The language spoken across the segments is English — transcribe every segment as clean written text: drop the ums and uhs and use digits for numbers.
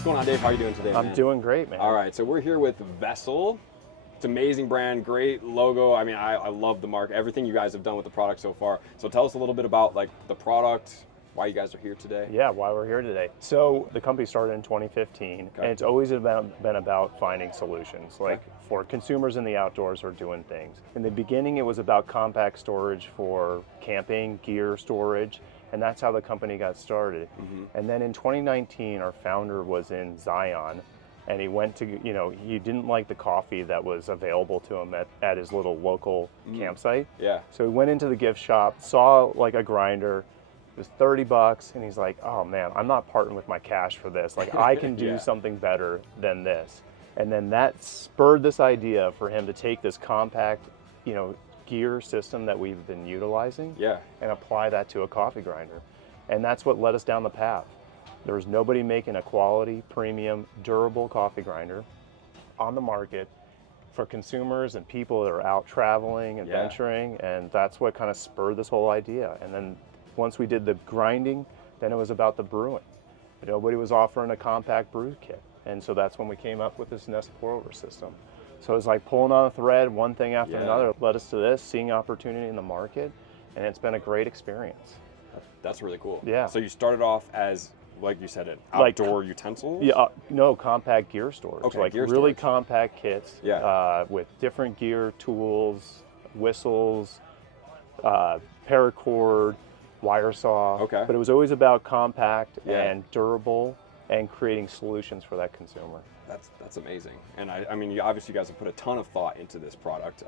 What's going on, Dave? How are you doing today, man? I'm doing great, man. All right, so we're here with VSSL. It's an amazing brand, great logo. I mean, I love the mark, everything you guys have done with the product so far. So tell us a little bit about like the product, why you guys are here today. Yeah, why we're here today. So the company started in 2015, and it's always been about finding solutions, like for consumers in the outdoors or doing things. In the beginning, it was about compact storage for camping, gear storage, and that's how the company got started. And then in 2019, our founder was in Zion, and he went to, he didn't like the coffee that was available to him at his little local campsite. Yeah. So he went into the gift shop, saw like a grinder. It was 30 bucks, and he's like, oh man, I'm not parting with my cash for this. Like, I can do something better than this. And then that spurred this idea for him to take this compact, gear system that we've been utilizing and apply that to a coffee grinder. And that's what led us down the path. There was nobody making a quality, premium, durable coffee grinder on the market for consumers and people that are out traveling and venturing, and that's what kind of spurred this whole idea. And then once we did the grinding, then it was about the brewing. Nobody was offering a compact brew kit, and so that's when we came up with this Nest pour-over system. So it's like pulling on a thread, one thing after another led us to this, seeing opportunity in the market, and it's been a great experience. That's really cool. Yeah. So you started off as, like you said, an outdoor utensils? Yeah, no, compact gear storage. Okay, like gear really storage. compact kits with different gear, tools, whistles, paracord, wire saw. Okay. But it was always about compact and durable and creating solutions for that consumer. That's amazing. And I mean, you guys have put a ton of thought into this product.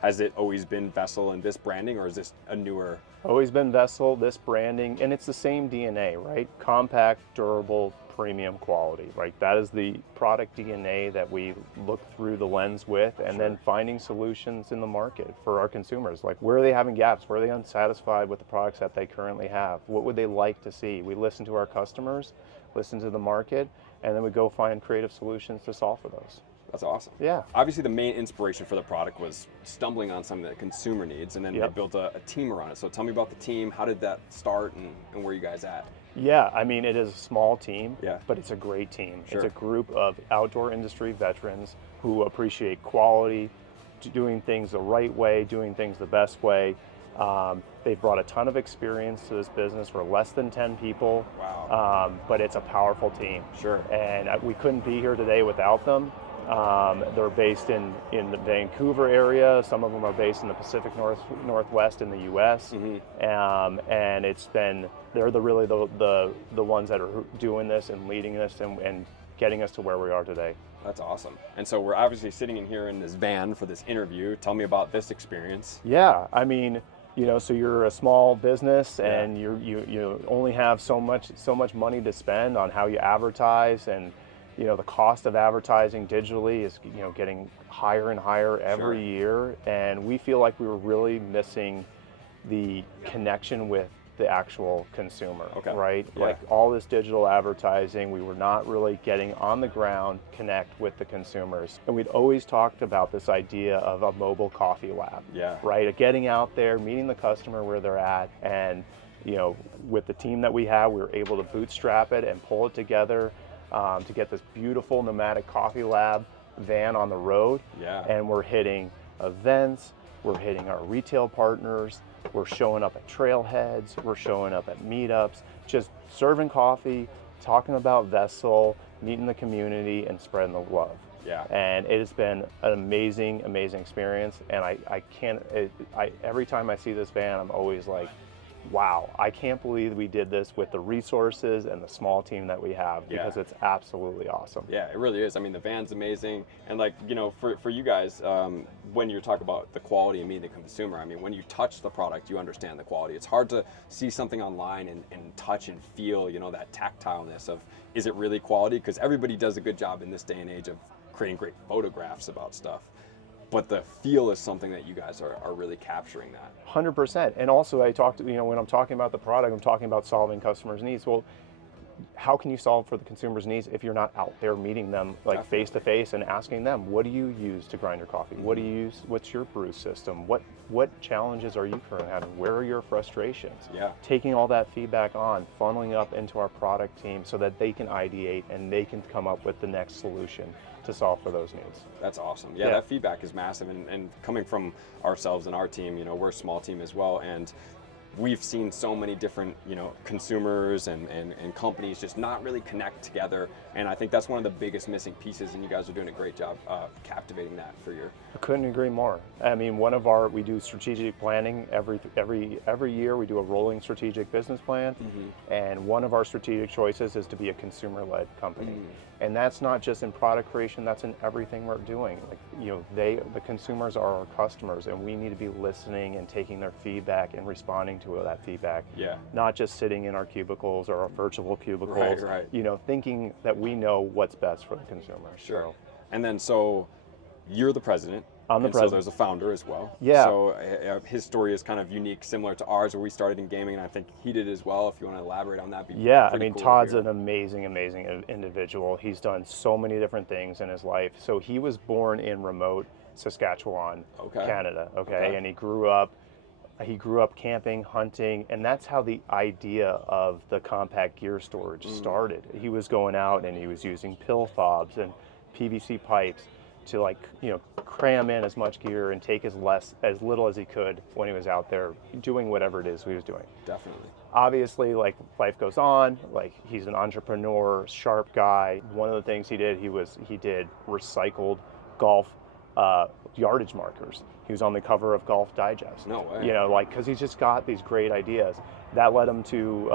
Has it always been VSSL and this branding, or is this a newer? Always been VSSL, this branding, and it's the same DNA, right? Compact, durable, premium quality, right? That is the product DNA that we look through the lens with, and then finding solutions in the market for our consumers. Like, where are they having gaps? Where are they unsatisfied with the products that they currently have? What would they like to see? We listen to our customers, listen to the market, and then we go find creative solutions to solve for those. That's awesome. Yeah. Obviously, the main inspiration for the product was stumbling on something that the consumer needs, and then they built a team around it. So tell me about the team. How did that start, and where are you guys at? Yeah, I mean, it is a small team, Yeah. but it's a great team. Sure. It's a group of outdoor industry veterans who appreciate quality, doing things the right way, doing things the best way. They've brought a ton of experience to this business. We're less than 10 people, but it's a powerful team. Sure. And we couldn't be here today without them. They're based in the Vancouver area. Some of them are based in the Pacific Northwest in the U.S. And they're really the ones that are doing this and leading this and getting us to where we are today. That's awesome. And so we're obviously sitting in here in this van for this interview. Tell me about this experience. Yeah, I mean, so you're a small business and you only have so much money to spend on how you advertise, and the cost of advertising digitally is getting higher and higher every year, and we feel like we were really missing the connection with the actual consumer, right? Yeah. Like all this digital advertising, we were not really getting on the ground connect with the consumers. And we'd always talked about this idea of a mobile coffee lab, right? Of getting out there, meeting the customer where they're at, and with the team that we have, we were able to bootstrap it and pull it together to get this beautiful nomadic coffee lab van on the road. Yeah. And we're hitting events, we're hitting our retail partners, we're showing up at trailheads, we're showing up at meetups, just serving coffee, talking about VSSL, meeting the community, and spreading the love. Yeah. And it has been an amazing, amazing experience. And every time I see this van, I'm always like, wow, I can't believe we did this with the resources and the small team that we have, because it's absolutely awesome. Yeah, it really is. I mean, the van's amazing. And like, for you guys, when you talk about the quality and meeting the consumer, I mean, when you touch the product, you understand the quality. It's hard to see something online and touch and feel, that tactileness of, is it really quality? Because everybody does a good job in this day and age of creating great photographs about stuff. But the feel is something that you guys are really capturing that. 100%. And also I talked, when I'm talking about the product, I'm talking about solving customers' needs. Well, how can you solve for the consumer's needs if you're not out there meeting them like face to face and asking them, what do you use to grind your coffee? What do you use? What's your brew system? What challenges are you currently having? Where are your frustrations? Yeah. Taking all that feedback on, funneling up into our product team so that they can ideate and they can come up with the next solution to solve for those needs. That's awesome. Yeah, that feedback is massive, and coming from ourselves and our team, you know, we're a small team as well, and we've seen so many different, you know, consumers and companies just not really connect together, and I think that's one of the biggest missing pieces, and you guys are doing a great job captivating that for your... I couldn't agree more. I mean, we do strategic planning every year. We do a rolling strategic business plan, and one of our strategic choices is to be a consumer-led company. And that's not just in product creation, that's in everything we're doing. Like, you know, the consumers are our customers, and we need to be listening and taking their feedback and responding to that feedback. Yeah. Not just sitting in our cubicles or our virtual cubicles, right. you know, thinking that we know what's best for the consumer. Sure. So. And then, so you're the president. I'm the and president. So there's a founder as well. Yeah. So his story is kind of unique, similar to ours, where we started in gaming, and I think he did as well. If you want to elaborate on that, yeah. I mean, cool Todd's an amazing individual. He's done so many different things in his life. So he was born in remote Saskatchewan, Canada. Okay, and he grew up camping, hunting, and that's how the idea of the compact gear storage started. He was going out and he was using pill fobs and PVC pipes to, like, you know, cram in as much gear and take as little as he could when he was out there doing whatever it is he was doing. Definitely. Obviously, like, life goes on. Like, he's an entrepreneur, sharp guy. One of the things he did recycled golf yardage markers. He was on the cover of Golf Digest. No way. You know, like, because he's just got these great ideas. That led him to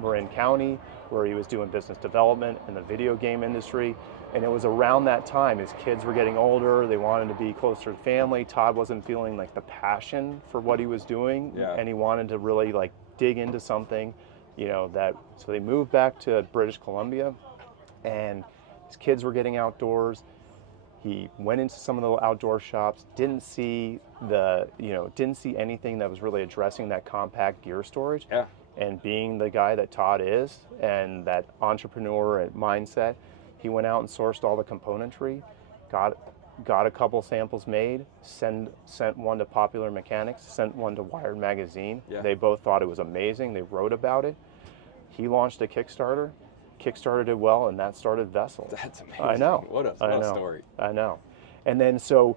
Marin County, where he was doing business development in the video game industry. And it was around that time, his kids were getting older, they wanted to be closer to family. Todd wasn't feeling like the passion for what he was doing, and he wanted to really, like, dig into something, you know, so they moved back to British Columbia, and his kids were getting outdoors. He went into some of the outdoor shops, didn't see anything that was really addressing that compact gear storage. Yeah. And being the guy that Todd is, and that entrepreneur mindset, he went out and sourced all the componentry, got a couple samples made, sent one to Popular Mechanics, sent one to Wired Magazine. Yeah. They both thought it was amazing. They wrote about it. He launched a Kickstarter. Kickstarted it well, and that started Vessel. That's amazing. I know. What a story. I know. And then so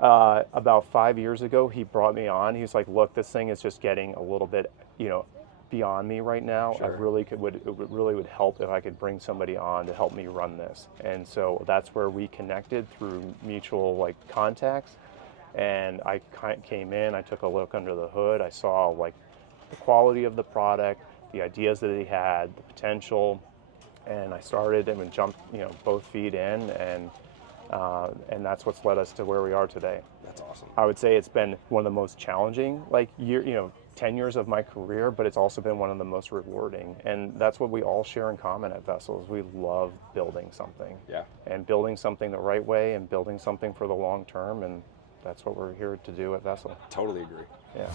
about 5 years ago, he brought me on. He was like, look, this thing is just getting a little bit, you know, beyond me right now. Sure. It really would help if I could bring somebody on to help me run this. And so that's where we connected through mutual, like, contacts. And I came in, I took a look under the hood. I saw, like, the quality of the product, the ideas that he had, the potential, and I started and jumped, you know, both feet in, and that's what's led us to where we are today. That's awesome. I would say it's been one of the most challenging, like, 10 years of my career, but it's also been one of the most rewarding. And that's what we all share in common at Vessels. We love building something. Yeah. And building something the right way and building something for the long term. And that's what we're here to do at Vessel. Totally agree. Yeah.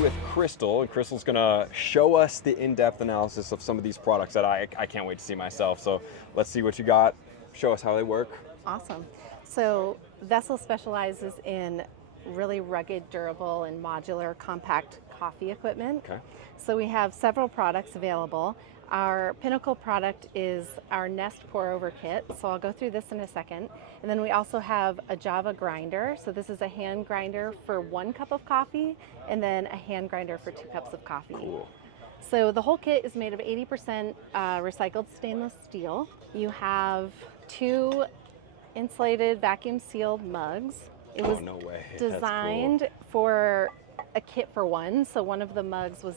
With Crystal, and Crystal's gonna show us the in-depth analysis of some of these products that I can't wait to see myself. So let's see what you got. Show us how they work. Awesome. So Vessel specializes in really rugged, durable, and modular compact coffee equipment. Okay. So we have several products available. Our pinnacle product is our Nest pour over kit, so I'll go through this in a second. And then we also have a Java grinder. So this is a hand grinder for 1 cup of coffee, and then a hand grinder for 2 cups of coffee. Cool. So the whole kit is made of 80% recycled stainless steel. You have 2 insulated vacuum sealed mugs. It was no way. designed for a kit for one. So one of the mugs was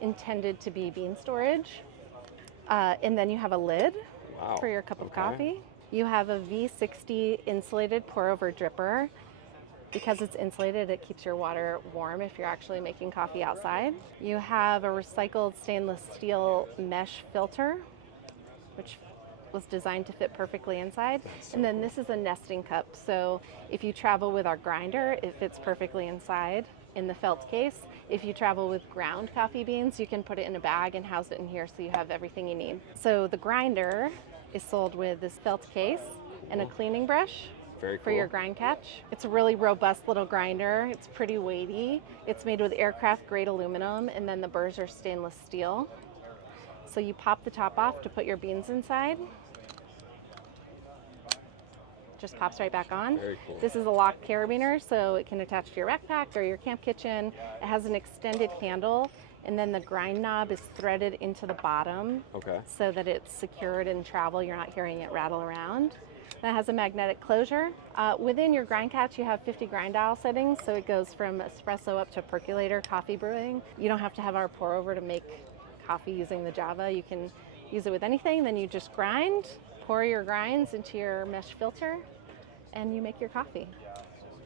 intended to be bean storage. And then you have a lid for your cup of coffee. You have a V60 insulated pour over dripper. Because it's insulated, it keeps your water warm if you're actually making coffee outside. You have a recycled stainless steel mesh filter, which was designed to fit perfectly inside. So And then this is a nesting cup. So if you travel with our grinder, it fits perfectly inside in the felt case. If you travel with ground coffee beans, you can put it in a bag and house it in here so you have everything you need. So the grinder is sold with this felt case and a cleaning brush. Very cool. For your grind catch. It's a really robust little grinder. It's pretty weighty. It's made with aircraft grade aluminum, and then the burrs are stainless steel. So you pop the top off to put your beans inside. Just pops right back on. Very cool. This is a lock carabiner, so it can attach to your backpack or your camp kitchen. It has an extended handle, and then the grind knob is threaded into the bottom. Okay. So that it's secured in travel. You're not hearing it rattle around. That has a magnetic closure. Within your grind catch, you have 50 grind dial settings, so it goes from espresso up to percolator coffee brewing. You don't have to have our pour over to make coffee using the Java. You can use it with anything. Then you just grind, pour your grinds into your mesh filter, and you make your coffee.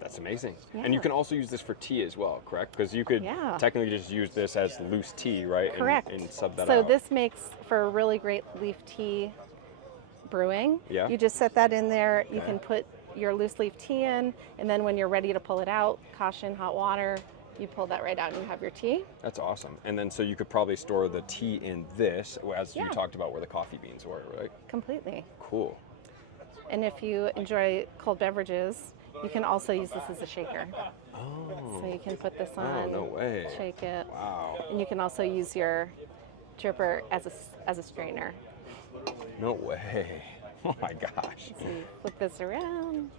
That's amazing. Yeah. And you can also use this for tea as well, correct? Because you could technically just use this as loose tea, right? Correct. And sub that out. So this makes for a really great leaf tea brewing. Yeah. You just set that in there. You can put your loose leaf tea in, and then when you're ready to pull it out, caution hot water, you pull that right out and you have your tea. That's awesome. And then so you could probably store the tea in this, as you talked about where the coffee beans were, right? Completely. Cool. And if you enjoy cold beverages, you can also use this as a shaker. Oh. So you can put this on, no way. shake it, Wow. and you can also use your dripper as a strainer. No way. Oh my gosh. So you flip this around,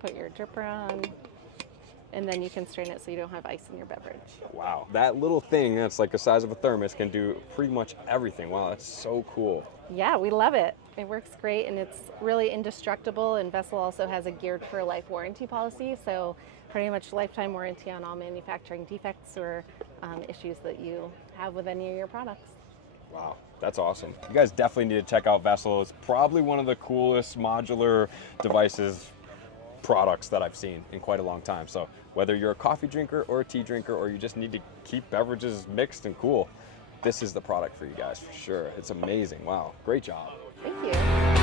put your dripper on, and then you can strain it so you don't have ice in your beverage. Wow. That little thing that's like the size of a thermos can do pretty much everything. Wow, that's so cool. Yeah, we love it. It works great, and it's really indestructible, and Vessel also has a geared for life warranty policy, so pretty much lifetime warranty on all manufacturing defects or issues that you have with any of your products. Wow, that's awesome. You guys definitely need to check out Vessel. It's probably one of the coolest modular devices products that I've seen in quite a long time. So whether you're a coffee drinker or a tea drinker, or you just need to keep beverages mixed and cool, this is the product for you guys for sure. It's amazing. Wow, great job. Thank you.